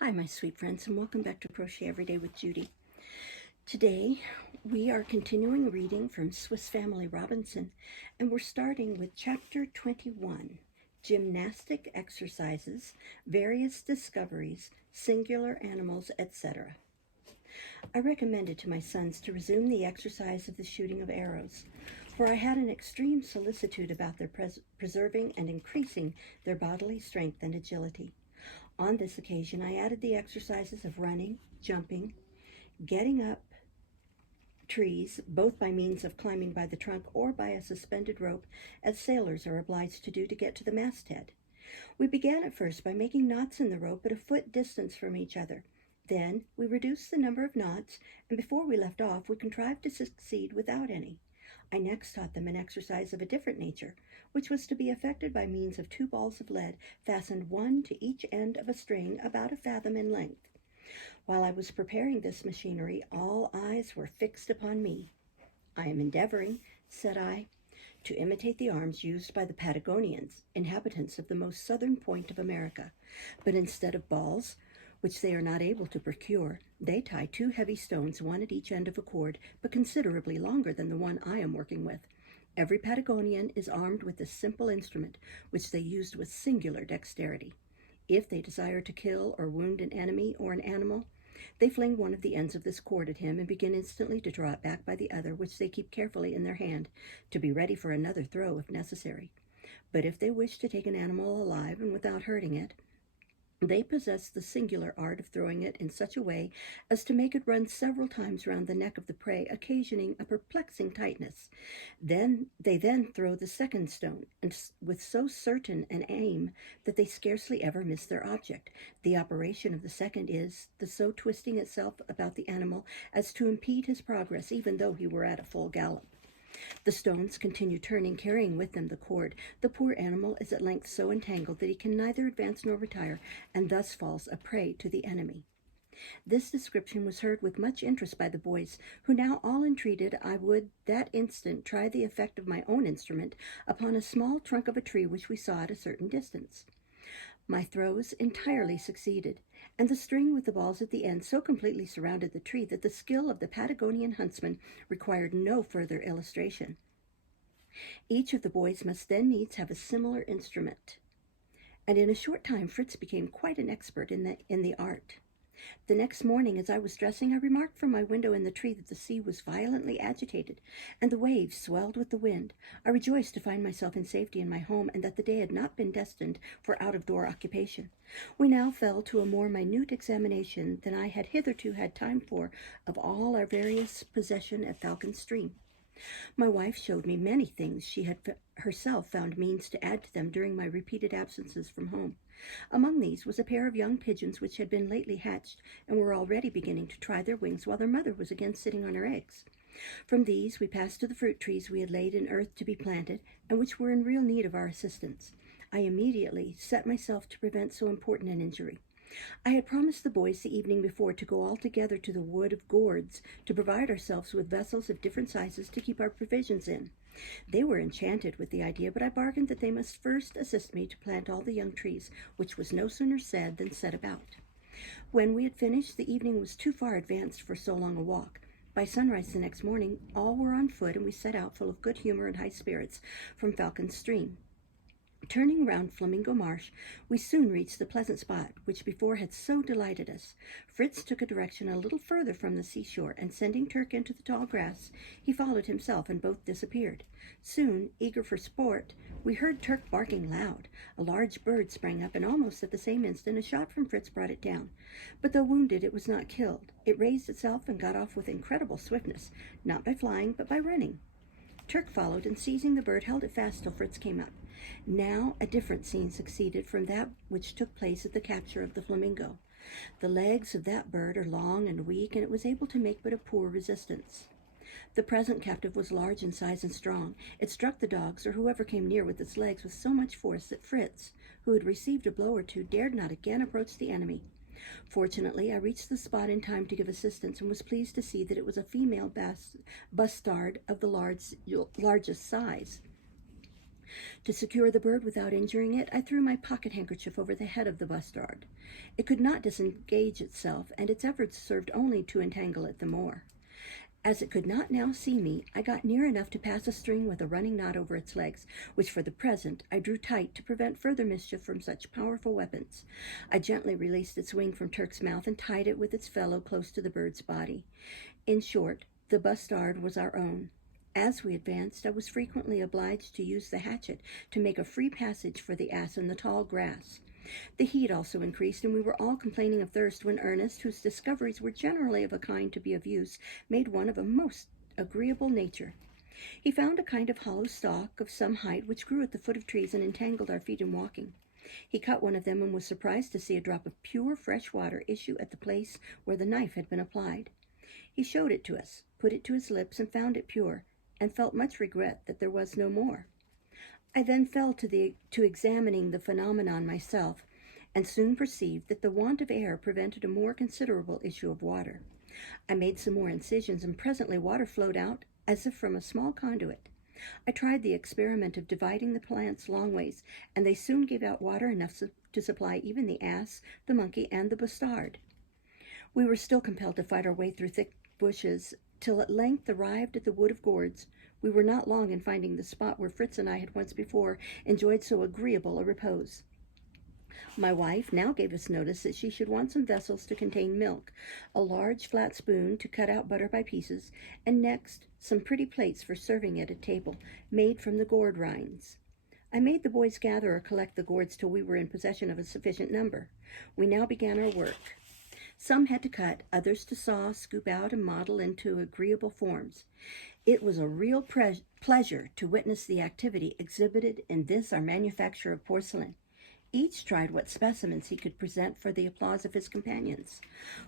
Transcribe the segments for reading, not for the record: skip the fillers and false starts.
Hi, my sweet friends, and welcome back to Crochet Every Day with Judy. Today, we are continuing reading from Swiss Family Robinson, and we're starting with Chapter 21, Gymnastic Exercises, Various Discoveries, Singular Animals, etc. I recommended to my sons to resume the exercise of the shooting of arrows, for I had an extreme solicitude about their preserving and increasing their bodily strength and agility. On this occasion, I added the exercises of running, jumping, getting up trees, both by means of climbing by the trunk or by a suspended rope, as sailors are obliged to do to get to the masthead. We began at first by making knots in the rope at a foot distance from each other. Then we reduced the number of knots, and before we left off, we contrived to succeed without any. I next taught them an exercise of a different nature, which was to be effected by means of 2 balls of lead fastened one to each end of a string about a fathom in length. While I was preparing this machinery, all eyes were fixed upon me. "I am endeavoring," said I, "to imitate the arms used by the Patagonians, inhabitants of the most southern point of America, but instead of balls, which they are not able to procure, they tie 2 heavy stones, one at each end of a cord, but considerably longer than the one I am working with. Every Patagonian is armed with this simple instrument, which they used with singular dexterity. If they desire to kill or wound an enemy or an animal, they fling one of the ends of this cord at him and begin instantly to draw it back by the other, which they keep carefully in their hand, to be ready for another throw if necessary. But if they wish to take an animal alive and without hurting it, they possess the singular art of throwing it in such a way as to make it run several times round the neck of the prey, occasioning a perplexing tightness. They throw the second stone, and with so certain an aim that they scarcely ever miss their object. The operation of the second is the so twisting itself about the animal as to impede his progress, even though he were at a full gallop. The stones continue turning, carrying with them the cord. The poor animal is at length so entangled that he can neither advance nor retire, and thus falls a prey to the enemy." This description was heard with much interest by the boys, who now all entreated I would that instant try the effect of my own instrument upon a small trunk of a tree which we saw at a certain distance. My throws entirely succeeded, and the string with the balls at the end so completely surrounded the tree that the skill of the Patagonian huntsman required no further illustration. Each of the boys must then needs have a similar instrument, and in a short time Fritz became quite an expert in the art. The next morning, as I was dressing, I remarked from my window in the tree that the sea was violently agitated, and the waves swelled with the wind. I rejoiced to find myself in safety in my home, and that the day had not been destined for out-of-door occupation. We now fell to a more minute examination than I had hitherto had time for of all our various possession at Falcon Stream. My wife showed me many things she had herself found means to add to them during my repeated absences from home. Among these was a pair of young pigeons which had been lately hatched and were already beginning to try their wings while their mother was again sitting on her eggs. From these we passed to the fruit trees we had laid in earth to be planted, and which were in real need of our assistance. I immediately set myself to prevent so important an injury. I had promised the boys the evening before to go all together to the wood of gourds to provide ourselves with vessels of different sizes to keep our provisions in. They were enchanted with the idea, but I bargained that they must first assist me to plant all the young trees, which was no sooner said than set about. When we had finished, the evening was too far advanced for so long a walk. By sunrise the next morning, all were on foot, and we set out full of good humor and high spirits from Falcon Stream. Turning round Flamingo Marsh, we soon reached the pleasant spot which before had so delighted us. Fritz took a direction a little further from the seashore, and sending Turk into the tall grass, he followed himself, and both disappeared. Soon, eager for sport, we heard Turk barking loud. A large bird sprang up, and almost at the same instant a shot from Fritz brought it down. But though wounded, it was not killed. It raised itself and got off with incredible swiftness, not by flying, but by running. Turk followed, and seizing the bird, held it fast till Fritz came up. Now a different scene succeeded from that which took place at the capture of the flamingo. The legs of that bird are long and weak, and it was able to make but a poor resistance. The present captive was large in size and strong. It struck the dogs, or whoever came near, with its legs with so much force that Fritz, who had received a blow or two, dared not again approach the enemy. Fortunately, I reached the spot in time to give assistance, and was pleased to see that it was a female bustard of the largest size. To secure the bird without injuring it, I threw my pocket handkerchief over the head of the bustard. It could not disengage itself, and its efforts served only to entangle it the more. As it could not now see me, I got near enough to pass a string with a running knot over its legs, which for the present I drew tight to prevent further mischief from such powerful weapons. I gently released its wing from Turk's mouth and tied it with its fellow close to the bird's body. In short, the bustard was our own. As we advanced, I was frequently obliged to use the hatchet to make a free passage for the ass in the tall grass. The heat also increased, and we were all complaining of thirst when Ernest, whose discoveries were generally of a kind to be of use, made one of a most agreeable nature. He found a kind of hollow stalk of some height which grew at the foot of trees and entangled our feet in walking. He cut one of them and was surprised to see a drop of pure fresh water issue at the place where the knife had been applied. He showed it to us, put it to his lips, and found it pure, and felt much regret that there was no more. I then fell to examining the phenomenon myself, and soon perceived that the want of air prevented a more considerable issue of water. I made some more incisions, and presently water flowed out as if from a small conduit. I tried the experiment of dividing the plants long ways, and they soon gave out water enough to supply even the ass, the monkey, and the bustard. We were still compelled to fight our way through thick bushes, till at length arrived at the wood of gourds. We were not long in finding the spot where Fritz and I had once before enjoyed so agreeable a repose. My wife now gave us notice that she should want some vessels to contain milk, a large flat spoon to cut out butter by pieces, and next some pretty plates for serving at a table, made from the gourd rinds. I made the boys gather or collect the gourds till we were in possession of a sufficient number. We now began our work. Some had to cut, others to saw, scoop out, and model into agreeable forms. It was a real pleasure to witness the activity exhibited in this our manufacture of porcelain. Each tried what specimens he could present for the applause of his companions.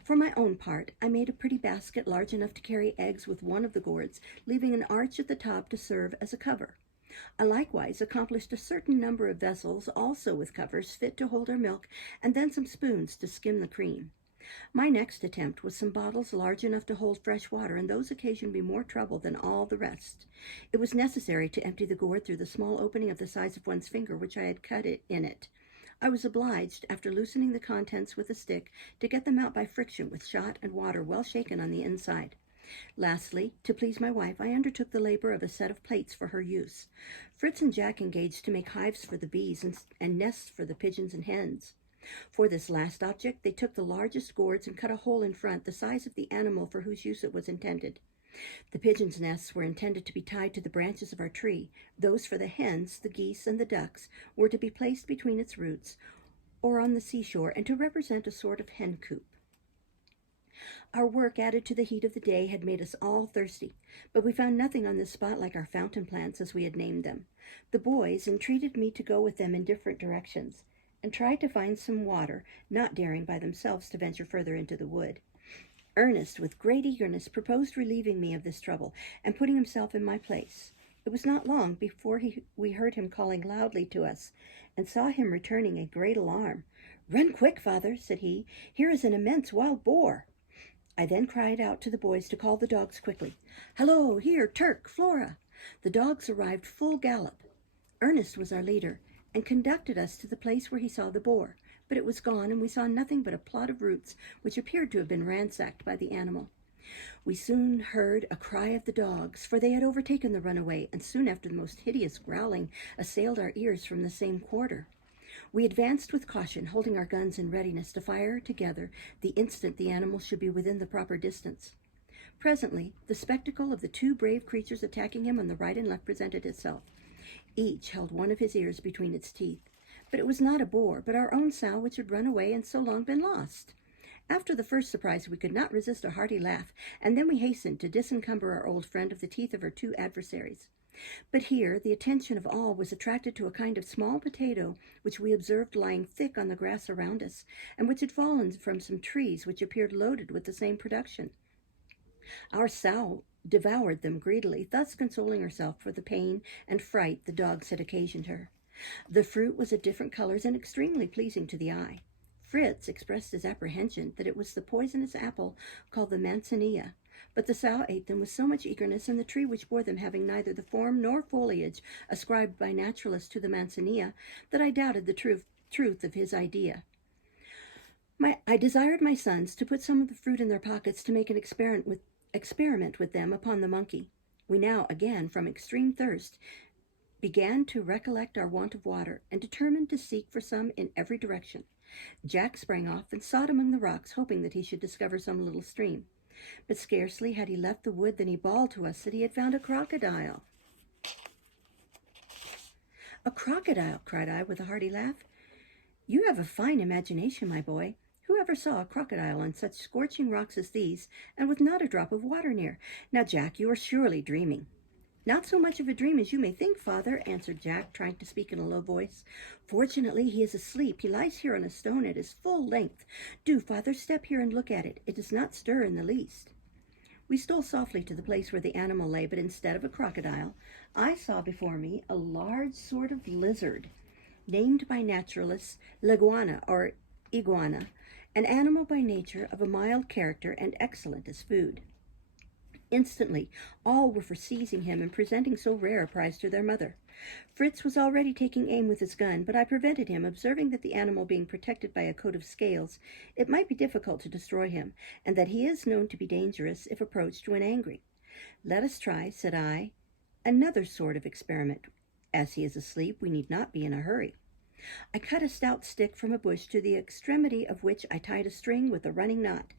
For my own part, I made a pretty basket large enough to carry eggs with one of the gourds, leaving an arch at the top to serve as a cover. I likewise accomplished a certain number of vessels, also with covers fit to hold our milk, and then some spoons to skim the cream. My next attempt was some bottles large enough to hold fresh water, and those occasioned me more trouble than all the rest. It was necessary to empty the gourd through the small opening of the size of one's finger which I had cut in it. I was obliged, after loosening the contents with a stick, to get them out by friction with shot and water well shaken on the inside. Lastly, to please my wife, I undertook the labor of a set of plates for her use. Fritz and Jack engaged to make hives for the bees and nests for the pigeons and hens. For this last object, they took the largest gourds and cut a hole in front, the size of the animal for whose use it was intended. The pigeons' nests were intended to be tied to the branches of our tree. Those for the hens, the geese, and the ducks were to be placed between its roots, or on the seashore, and to represent a sort of hen coop. Our work, added to the heat of the day, had made us all thirsty, but we found nothing on this spot like our fountain plants, as we had named them. The boys entreated me to go with them in different directions, and tried to find some water, not daring by themselves to venture further into the wood. Ernest, with great eagerness, proposed relieving me of this trouble, and putting himself in my place. It was not long before we heard him calling loudly to us, and saw him returning in great alarm. "Run quick, father," said he. "Here is an immense wild boar." I then cried out to the boys to call the dogs quickly. "Hello, here, Turk, Flora!" The dogs arrived full gallop. Ernest was our leader, and conducted us to the place where he saw the boar, but it was gone, and we saw nothing but a plot of roots which appeared to have been ransacked by the animal. We soon heard a cry of the dogs, for they had overtaken the runaway, and soon after the most hideous growling assailed our ears from the same quarter. We advanced with caution, holding our guns in readiness to fire together the instant the animal should be within the proper distance. Presently, the spectacle of the two brave creatures attacking him on the right and left presented itself. Each held one of his ears between its teeth. But it was not a boar, but our own sow, which had run away and so long been lost. After the first surprise, we could not resist a hearty laugh, and then we hastened to disencumber our old friend of the teeth of her two adversaries. But here the attention of all was attracted to a kind of small potato which we observed lying thick on the grass around us, and which had fallen from some trees which appeared loaded with the same production. Our sow devoured them greedily, thus consoling herself for the pain and fright the dogs had occasioned her. The fruit was of different colors and extremely pleasing to the eye. Fritz expressed his apprehension that it was the poisonous apple called the manzanilla, but the sow ate them with so much eagerness, and the tree which bore them having neither the form nor foliage ascribed by naturalists to the manzanilla, that I doubted the truth of his idea. I desired my sons to put some of the fruit in their pockets to make an experiment with them upon the monkey. We now, again, from extreme thirst, began to recollect our want of water, and determined to seek for some in every direction. Jack sprang off and sought among the rocks, hoping that he should discover some little stream. But scarcely had he left the wood than he bawled to us that he had found a crocodile. "A crocodile!" cried I with a hearty laugh. "You have a fine imagination, my boy. Who ever saw a crocodile on such scorching rocks as these, and with not a drop of water near? Now, Jack, you are surely dreaming." "Not so much of a dream as you may think, father," answered Jack, trying to speak in a low voice. "Fortunately, he is asleep. He lies here on a stone at his full length. Do, father, step here and look at it. It does not stir in the least." We stole softly to the place where the animal lay, but instead of a crocodile, I saw before me a large sort of lizard, named by naturalists leguana or iguana, an animal by nature of a mild character and excellent as food. Instantly, all were for seizing him and presenting so rare a prize to their mother. Fritz was already taking aim with his gun, but I prevented him, observing that the animal being protected by a coat of scales, it might be difficult to destroy him, and that he is known to be dangerous if approached when angry. "Let us try," said I, "another sort of experiment. As he is asleep, we need not be in a hurry." I cut a stout stick from a bush, to the extremity of which I tied a string with a running knot.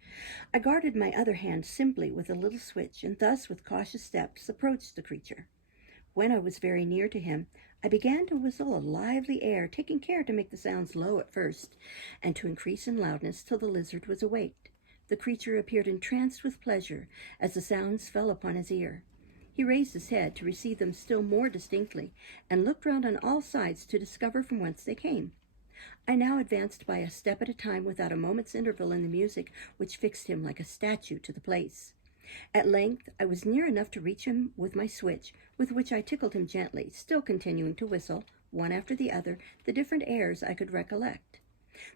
I guarded my other hand simply with a little switch, and thus with cautious steps approached the creature. When I was very near to him, I began to whistle a lively air, taking care to make the sounds low at first, and to increase in loudness till the lizard was awaked. The creature appeared entranced with pleasure as the sounds fell upon his ear. He raised his head to receive them still more distinctly, and looked round on all sides to discover from whence they came. I now advanced by a step at a time, without a moment's interval in the music which fixed him like a statue to the place. At length I was near enough to reach him with my switch, with which I tickled him gently, still continuing to whistle, one after the other, the different airs I could recollect.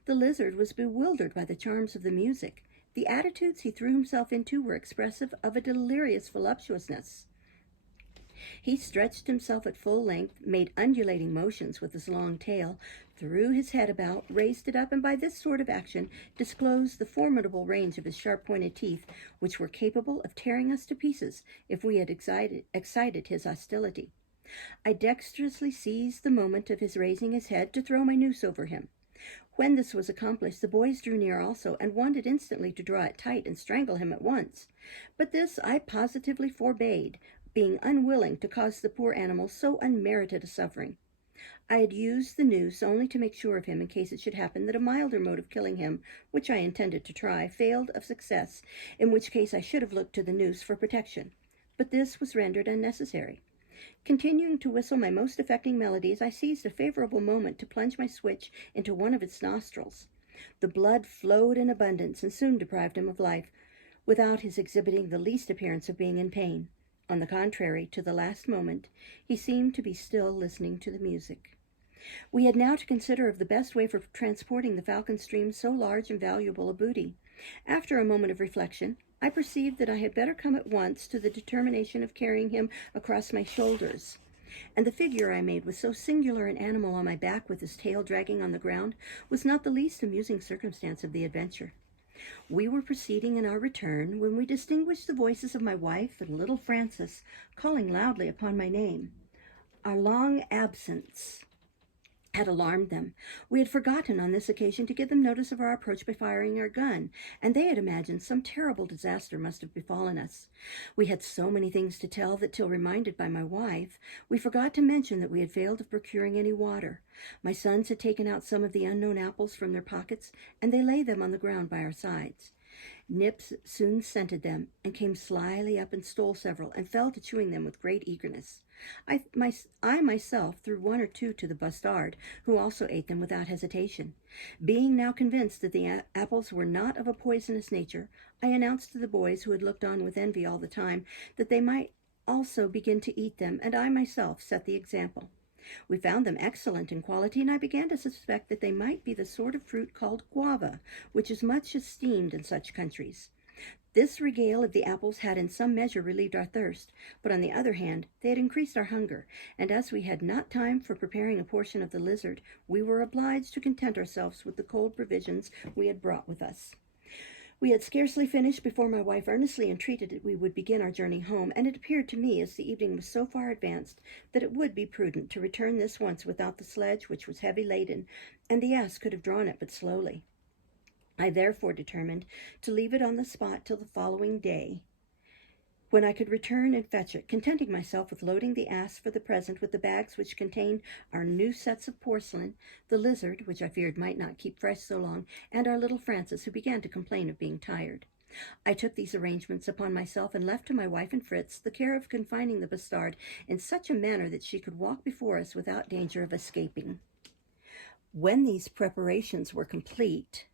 The lizard was bewildered by the charms of the music. The attitudes he threw himself into were expressive of a delirious voluptuousness. He stretched himself at full length, made undulating motions with his long tail, threw his head about, raised it up, and by this sort of action disclosed the formidable range of his sharp-pointed teeth, which were capable of tearing us to pieces if we had excited his hostility. I dexterously seized the moment of his raising his head to throw my noose over him. When this was accomplished, the boys drew near also, and wanted instantly to draw it tight and strangle him at once. But this I positively forbade, being unwilling to cause the poor animal so unmerited a suffering. I had used the noose only to make sure of him in case it should happen that a milder mode of killing him, which I intended to try, failed of success, in which case I should have looked to the noose for protection. But this was rendered unnecessary. Continuing to whistle my most affecting melodies, I seized a favorable moment to plunge my switch into one of its nostrils. The blood flowed in abundance, and soon deprived him of life, without his exhibiting the least appearance of being in pain. On the contrary, to the last moment, he seemed to be still listening to the music. We had now to consider of the best way for transporting the falcon stream so large and valuable a booty. After a moment of reflection, I perceived that I had better come at once to the determination of carrying him across my shoulders. And the figure I made with so singular an animal on my back, with his tail dragging on the ground, was not the least amusing circumstance of the adventure. We were proceeding in our return when we distinguished the voices of my wife and little Francis calling loudly upon my name. Our long absence had alarmed them. We had forgotten on this occasion to give them notice of our approach by firing our gun, and they had imagined some terrible disaster must have befallen us. We had so many things to tell that, till reminded by my wife, we forgot to mention that we had failed of procuring any water. My sons had taken out some of the unknown apples from their pockets, and they lay them on the ground by our sides. Nips soon scented them, and came slyly up and stole several, and fell to chewing them with great eagerness. I myself threw one or two to the bustard, who also ate them without hesitation. Being now convinced that the apples were not of a poisonous nature, I announced to the boys, who had looked on with envy all the time, that they might also begin to eat them, and I myself set the example. We found them excellent in quality, and I began to suspect that they might be the sort of fruit called guava, which is much esteemed in such countries. This regale of the apples had in some measure relieved our thirst, but on the other hand, they had increased our hunger, and as we had not time for preparing a portion of the lizard, we were obliged to content ourselves with the cold provisions we had brought with us. We had scarcely finished before my wife earnestly entreated that we would begin our journey home, and it appeared to me, as the evening was so far advanced, that it would be prudent to return this once without the sledge, which was heavy laden, and the ass could have drawn it but slowly. I therefore determined to leave it on the spot till the following day, when I could return and fetch it, contenting myself with loading the ass for the present with the bags which contained our new sets of porcelain, the lizard, which I feared might not keep fresh so long, and our little Frances, who began to complain of being tired. I took these arrangements upon myself and left to my wife and Fritz the care of confining the bastard in such a manner that she could walk before us without danger of escaping. When these preparations were complete,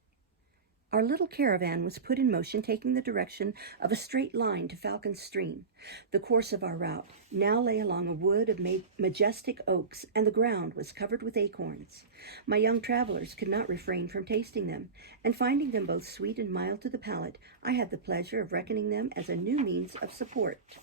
our little caravan was put in motion, taking the direction of a straight line to Falcon Stream. The course of our route now lay along a wood of majestic oaks, and the ground was covered with acorns. My young travelers could not refrain from tasting them, and finding them both sweet and mild to the palate, I had the pleasure of reckoning them as a new means of support.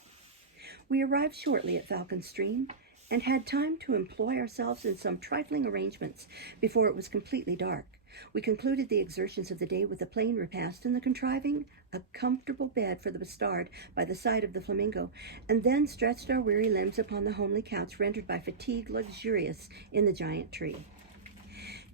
We arrived shortly at Falcon Stream, and had time to employ ourselves in some trifling arrangements before it was completely dark. We concluded the exertions of the day with a plain repast and the contriving a comfortable bed for the bastard by the side of the flamingo, and then stretched our weary limbs upon the homely couch rendered by fatigue luxurious in the giant tree.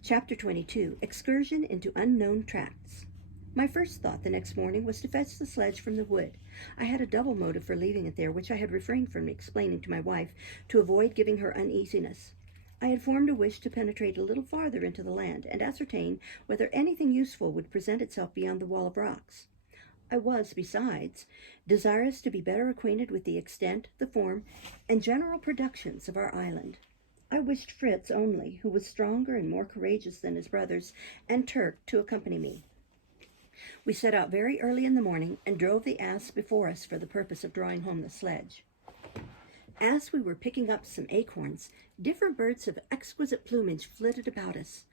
Chapter 22. Excursion into Unknown Tracts. My first thought the next morning was to fetch the sledge from the wood. I had a double motive for leaving it there, which I had refrained from explaining to my wife, to avoid giving her uneasiness. I had formed a wish to penetrate a little farther into the land and ascertain whether anything useful would present itself beyond the wall of rocks. I was, besides, desirous to be better acquainted with the extent, the form, and general productions of our island. I wished Fritz only, who was stronger and more courageous than his brothers, and Turk to accompany me. We set out very early in the morning and drove the ass before us for the purpose of drawing home the sledge. As we were picking up some acorns, different birds of exquisite plumage flitted about us.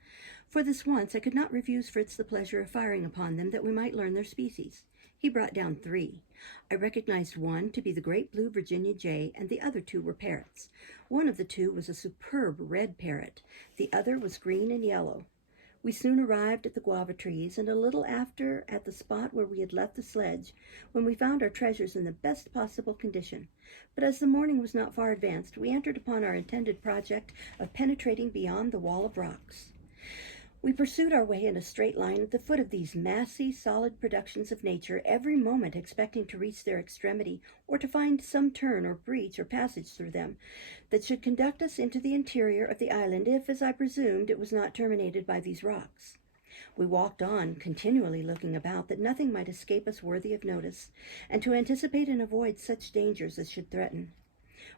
For this once I could not refuse Fritz the pleasure of firing upon them, that we might learn their species. He brought down 3. I recognized one to be the great blue Virginia jay, and the other 2 were parrots. One of the 2 was a superb red parrot. The other was green and yellow. We soon arrived at the guava trees, and a little after at the spot where we had left the sledge, when we found our treasures in the best possible condition. But as the morning was not far advanced, we entered upon our intended project of penetrating beyond the wall of rocks. We pursued our way in a straight line at the foot of these massy, solid productions of nature, every moment expecting to reach their extremity, or to find some turn or breach or passage through them that should conduct us into the interior of the island, if, as I presumed, it was not terminated by these rocks. We walked on, continually looking about, that nothing might escape us worthy of notice, and to anticipate and avoid such dangers as should threaten.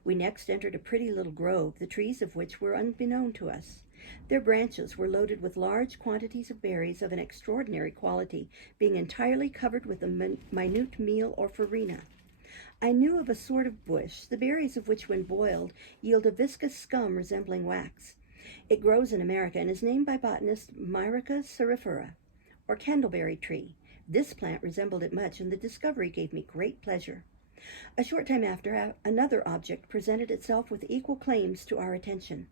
We next entered a pretty little grove, the trees of which were unbeknown to us. Their branches were loaded with large quantities of berries of an extraordinary quality, being entirely covered with a minute meal or farina. I knew of a sort of bush, the berries of which, when boiled, yield a viscous scum resembling wax. It grows in America and is named by botanist Myrica cerifera, or candleberry tree. This plant resembled it much, and the discovery gave me great pleasure. A short time after, another object presented itself with equal claims to our attention.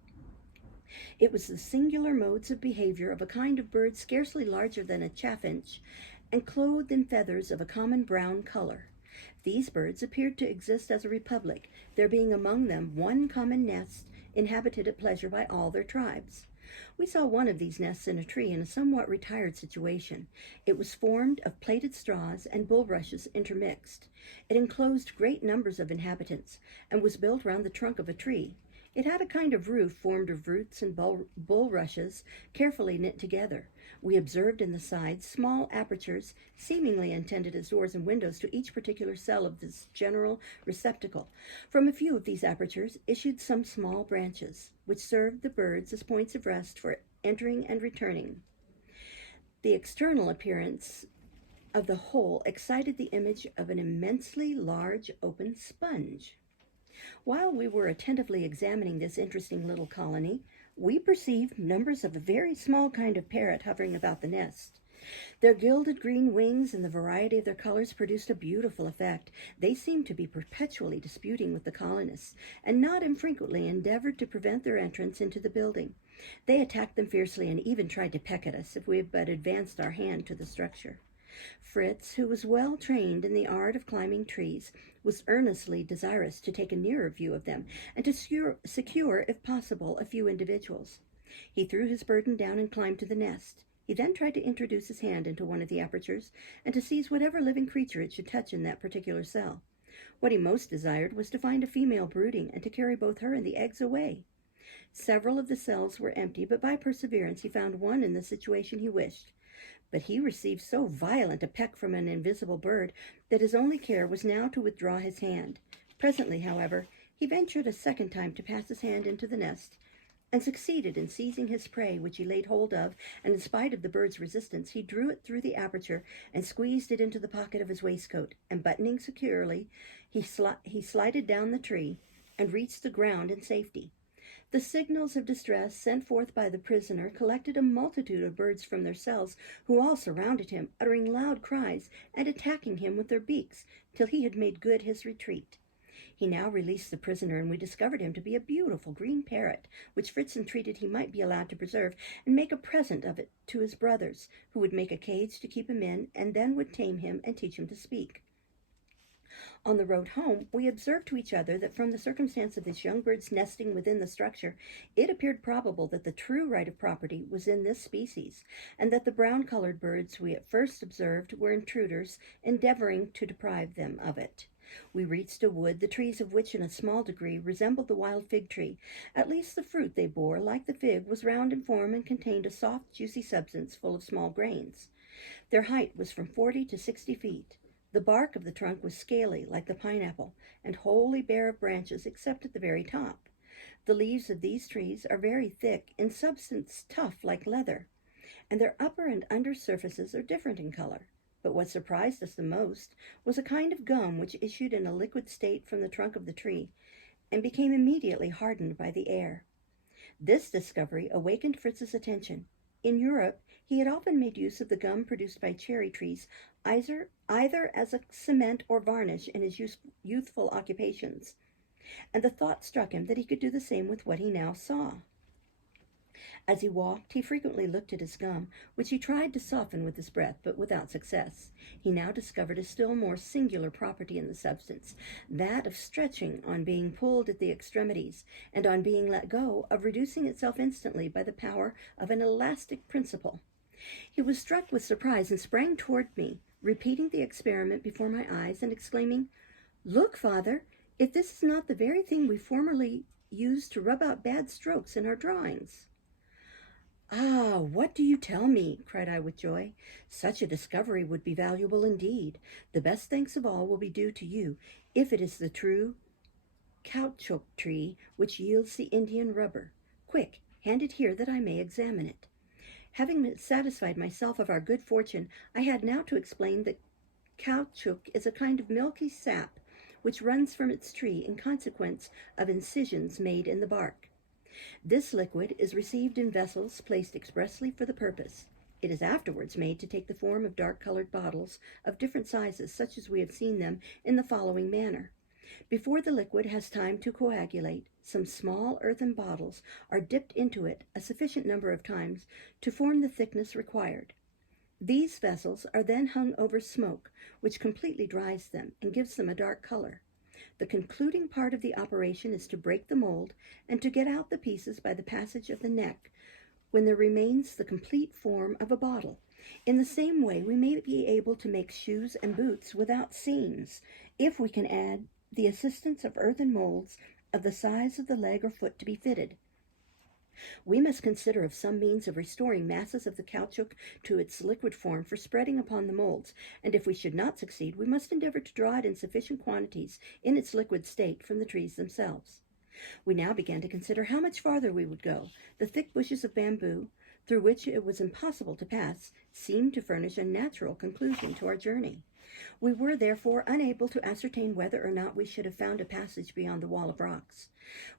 It was the singular modes of behavior of a kind of bird scarcely larger than a chaffinch, and clothed in feathers of a common brown color. These birds appeared to exist as a republic, there being among them one common nest, inhabited at pleasure by all their tribes. We saw one of these nests in a tree in a somewhat retired situation. It was formed of plaited straws and bulrushes intermixed. It enclosed great numbers of inhabitants, and was built round the trunk of a tree. It had a kind of roof formed of roots and bulrushes carefully knit together. We observed in the sides small apertures, seemingly intended as doors and windows to each particular cell of this general receptacle. From a few of these apertures issued some small branches, which served the birds as points of rest for entering and returning. The external appearance of the whole excited the image of an immensely large open sponge. While we were attentively examining this interesting little colony, we perceived numbers of a very small kind of parrot hovering about the nest. Their gilded green wings and the variety of their colors produced a beautiful effect. They seemed to be perpetually disputing with the colonists, and not infrequently endeavored to prevent their entrance into the building. They attacked them fiercely and even tried to peck at us if we had but advanced our hand to the structure. Fritz, who was well trained in the art of climbing trees, was earnestly desirous to take a nearer view of them and to secure, if possible, a few individuals. He threw his burden down and climbed to the nest. He then tried to introduce his hand into one of the apertures and to seize whatever living creature it should touch in that particular cell. What he most desired was to find a female brooding and to carry both her and the eggs away. Several of the cells were empty, but by perseverance he found one in the situation he wished. But he received so violent a peck from an invisible bird that his only care was now to withdraw his hand. Presently, however, he ventured a second time to pass his hand into the nest, and succeeded in seizing his prey, which he laid hold of, and in spite of the bird's resistance, he drew it through the aperture and squeezed it into the pocket of his waistcoat, and buttoning securely, he slided down the tree and reached the ground in safety. The signals of distress sent forth by the prisoner collected a multitude of birds from their cells, who all surrounded him, uttering loud cries and attacking him with their beaks, till he had made good his retreat. He now released the prisoner, and we discovered him to be a beautiful green parrot, which Fritz entreated he might be allowed to preserve and make a present of it to his brothers, who would make a cage to keep him in, and then would tame him and teach him to speak. On the road home, we observed to each other that from the circumstance of this young bird's nesting within the structure, it appeared probable that the true right of property was in this species, and that the brown-colored birds we at first observed were intruders, endeavoring to deprive them of it. We reached a wood, the trees of which in a small degree resembled the wild fig tree. At least the fruit they bore, like the fig, was round in form and contained a soft, juicy substance full of small grains. Their height was from 40 to 60 feet. The bark of the trunk was scaly, like the pineapple, and wholly bare of branches except at the very top. The leaves of these trees are very thick, in substance tough like leather, and their upper and under surfaces are different in color. But what surprised us the most was a kind of gum which issued in a liquid state from the trunk of the tree, and became immediately hardened by the air. This discovery awakened Fritz's attention. In Europe, he had often made use of the gum produced by cherry trees, either as a cement or varnish in his youthful occupations, and the thought struck him that he could do the same with what he now saw. As he walked, he frequently looked at his gum, which he tried to soften with his breath, but without success. He now discovered a still more singular property in the substance, that of stretching on being pulled at the extremities, and on being let go, of reducing itself instantly by the power of an elastic principle. He was struck with surprise and sprang toward me, repeating the experiment before my eyes and exclaiming, "Look, father, if this is not the very thing we formerly used to rub out bad strokes in our drawings." "Ah, what do you tell me?" cried I with joy. "Such a discovery would be valuable indeed. The best thanks of all will be due to you, if it is the true caoutchouc tree which yields the Indian rubber. Quick, hand it here that I may examine it." Having satisfied myself of our good fortune, I had now to explain that caoutchouc is a kind of milky sap which runs from its tree in consequence of incisions made in the bark. This liquid is received in vessels placed expressly for the purpose. It is afterwards made to take the form of dark-colored bottles of different sizes, such as we have seen them in the following manner. Before the liquid has time to coagulate, some small earthen bottles are dipped into it a sufficient number of times to form the thickness required. These vessels are then hung over smoke, which completely dries them and gives them a dark color. The concluding part of the operation is to break the mold and to get out the pieces by the passage of the neck, when there remains the complete form of a bottle. In the same way, we may be able to make shoes and boots without seams, if we can add the assistance of earthen molds of the size of the leg or foot to be fitted. We must consider of some means of restoring masses of the caoutchouc to its liquid form for spreading upon the molds, and if we should not succeed, we must endeavor to draw it in sufficient quantities in its liquid state from the trees themselves. We now began to consider how much farther we would go. The thick bushes of bamboo, through which it was impossible to pass, seemed to furnish a natural conclusion to our journey. We were therefore unable to ascertain whether or not we should have found a passage beyond the wall of rocks.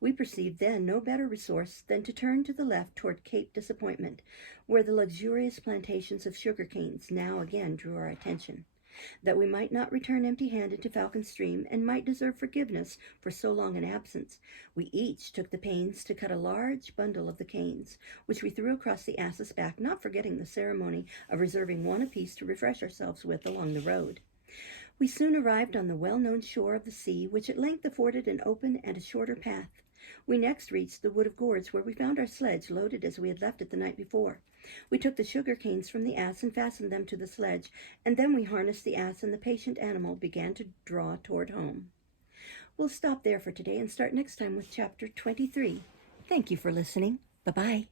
We perceived then no better resource than to turn to the left toward Cape Disappointment, where the luxurious plantations of sugar canes now again drew our attention. That we might not return empty-handed to Falcon Stream and might deserve forgiveness for so long an absence, we each took the pains to cut a large bundle of the canes, which we threw across the ass's back, not forgetting the ceremony of reserving one apiece to refresh ourselves with along the road. We soon arrived on the well-known shore of the sea, which at length afforded an open and a shorter path. We next reached the wood of gourds, where we found our sledge loaded as we had left it the night before. We took the sugar canes from the ass and fastened them to the sledge, and then we harnessed the ass, and the patient animal began to draw toward home. We'll stop there for today and start next time with Chapter 23. Thank you for listening. Bye-bye.